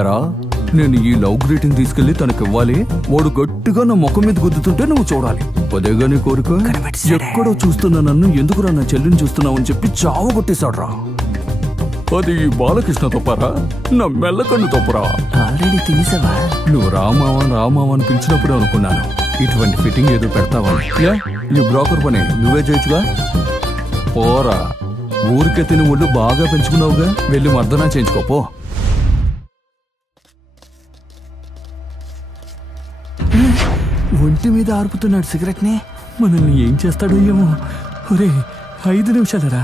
ఎరా నేను ఈ లవ్ గ్రీటింగ్ తీసుకెళ్లి తనకి ఇవ్వాలి, వాడు గట్టిగా నా ముఖం మీద గుద్దుతుంటే నువ్వు చూడాలి. అదేగా నీ కోరిక? ఎక్కడో చూస్తున్నా నన్ను, ఎందుకురా నా చెల్లిని చూస్తున్నావు అని చెప్పి చావు కొట్టేశాడు రా. అది ఈ బాలకృష్ణ తప్పరా, నా మెల్లకన్ను తప్పురా. ఆల్రెడీ తినేసావా? నువ్వు రామావా రామావా అని పిలిచినప్పుడే అనుకున్నాను ఇటువంటి ఫిట్టింగ్ ఏదో పెడతావని. ఈ బ్రోకర్ పని నువ్వే చేయొచ్చుగా. పోరా, ఊరికే తిని ఒళ్ళు బాగా పెంచుకున్నావుగా, వెళ్ళి మర్దనా చేయించుకోపో. ఒంటి మీద ఆర్పుతున్నాడు సిగరెట్ ని. మనల్ని ఏం చేస్తాడో ఏమో. ఒరే 5 నిమిషాలరా,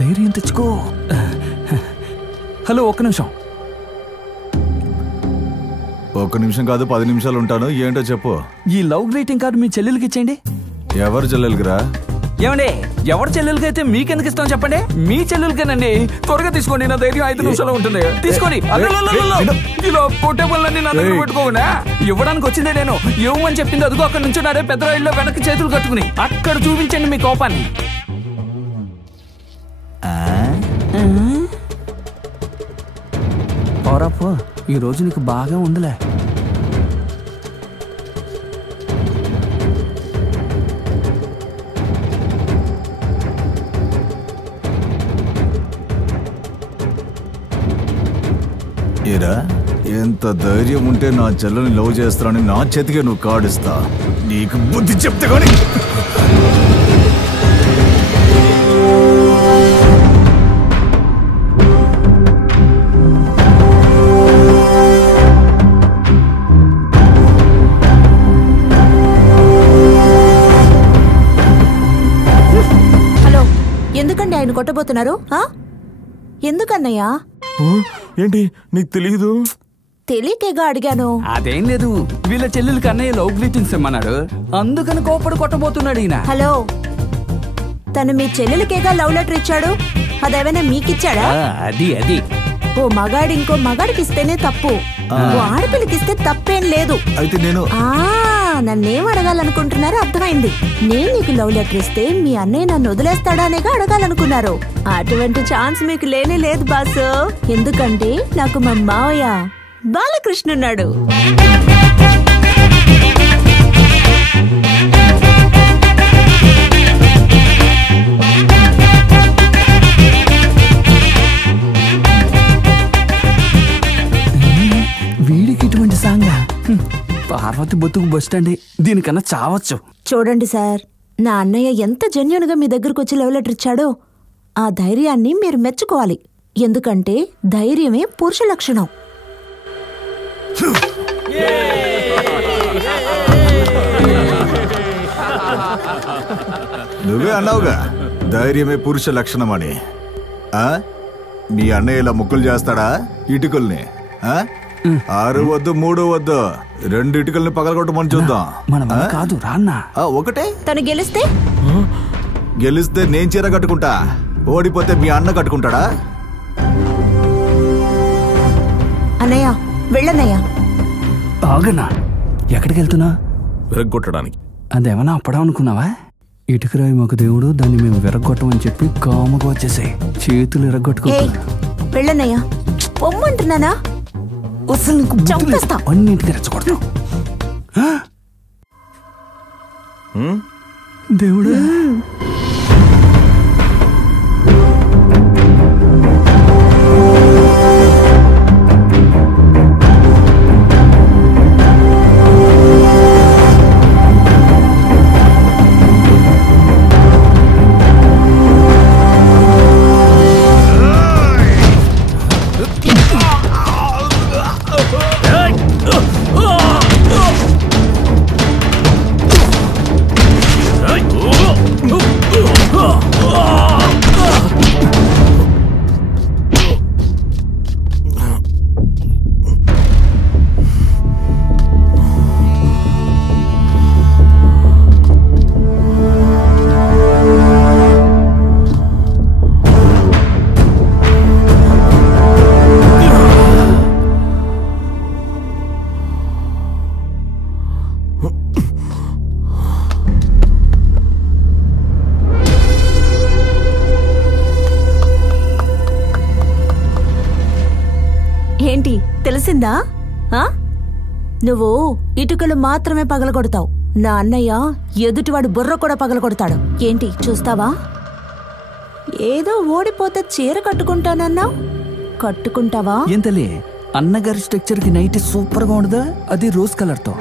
ధైర్యం తెచ్చుకో. హలో, 1 నిమిషం. 1 నిమిషం కాదు 10 నిమిషాలు ఉంటాను. ఏంటో చెప్పు. ఈ లవ్ గ్రీటింగ్ కార్డు మీ చెల్లెలకి ఇచ్చేయండి. ఎవరు చెల్లెలకిరా? ఏమండి, ఎవరి చెల్లెలకి అయితే మీకెందుకు ఇస్తాం చెప్పండి? మీ చెల్లెలకేనండి. త్వరగా తీసుకోండి, నా ధైర్యం 5 నిమిషాలు ఉంటుంది. తీసుకొని ఇలా కొట్టే పనులన్నీ నా దగ్గర పెట్టుకోకుండా. ఇవ్వడానికి వచ్చిందే నేను, ఇవ్వమని చెప్పింది అదిగో అక్కడ నుంచి నాడే పెద్ద రైల్లో వెనక్కి చేతులు కట్టుకుని అక్కడ చూపించండి మీ కోపాన్ని. పోరాపో, ఈ రోజు నీకు బాగా ఉందిలే. ఏరా, ఎంత ధైర్యం ఉంటే నా చెల్లని లవ్ చేస్తానని నా చేతికే నువ్వు కాడిస్తా. నీకు బుద్ధి చెప్తే కానీ. హలో, ఎందుకండి ఆయన కొట్టబోతున్నారు? ఎందుకన్నయ్యా? ఏంటి నీకు తెలీదు? తెలియకేగా అడిగాను. అదేం లేదు, వీళ్ళ చెల్లెలకి అన్నయ్య లవ్ గ్రీటింగ్స్ ఇమ్మన్నాడు, అందుకని కోపడి కొట్టబోతున్నాడు ఈయన. హలో, తను మీ చెల్లెలకేగా లవ్ లెటర్ ఇచ్చాడు, అదేమైనా మీకిచ్చాడా? అది ఓ మగాడి ఇంకో మగాడికి ఇస్తేనే తప్పు, ఓ ఆడపిల్లకిస్తే తప్పేం లేదు. అయితే నేను నన్నేం అడగాలనుకుంటున్నారో అర్థమైంది. నేను నీకు లవ్ లెటర్ ఇస్తే మీ అన్నయ్య నన్ను వదిలేస్తాడానేగా అడగాలనుకున్నారు. అటువంటి ఛాన్స్ మీకు లేనే లేదు బాసు. ఎందుకంటే నాకు మా మావయ్య బాలకృష్ణ ఉన్నాడు. వీడికి ఇటువంటి సాంగా? పార్వతి బతుకు బస్ స్టాండ్, దీనికన్నా చావచ్చు. చూడండి సార్, నా అన్నయ్య ఎంత జెన్యూన్ గా మీ దగ్గరకు వచ్చి లవ్ లెటర్ ఇచ్చాడో ఆ ధైర్యాన్ని మీరు మెచ్చుకోవాలి. ఎందుకంటే ధైర్యమే పురుష లక్షణం. నువ్వే అన్నావుగా ధైర్యమే పురుష లక్షణం అని. మీ అన్నయ్య ఇలా ముక్కులు చేస్తాడా ఇటుకల్ని? 6 వద్దు 3 వద్దు, 2 ఇటుకల్ని పగలగొట్టమని చూద్దాం. కాదు రాన్నా. ఒకటే. తను గెలిస్తే నేను చీర కట్టుకుంటా, ఓడిపోతే మీ అన్న కట్టుకుంటాడా? అన్నయ్య వెళ్ళన్నయ్య. ఆగన్నా, ఎక్కడికి వెళ్తున్నా? విరగ్గొట్టడానికి. అదేమన్నా అప్పడం అనుకున్నావా? ఇటుకరాయి మాకు దేవుడు, దాన్ని మేము విరగొట్టమని చెప్పి కాముగా వచ్చేసాయి. చేతులు విరగొట్టుకో. వెళ్ళన్నయ్య. పొమ్మంటున్నానా? అన్నింటికి రెచ్చగొడతాం. దేవుడు ఏంటి తెలిసిందా? నువ్వు ఇటుకలు మాత్రమే పగలగొడతావు. నా అన్నయ్య ఎదుటివాడు బుర్ర కూడా పగలగొడతాడు. ఏంటి చూస్తావా? ఏదో ఓడిపోతే చీర కట్టుకుంటానన్నావు, కట్టుకుంటావా? ఏంతలే అన్నగారి స్ట్రక్చర్ కి నైట్ సూపర్ గా ఉండదా? అది రోజ్ కలర్ తో.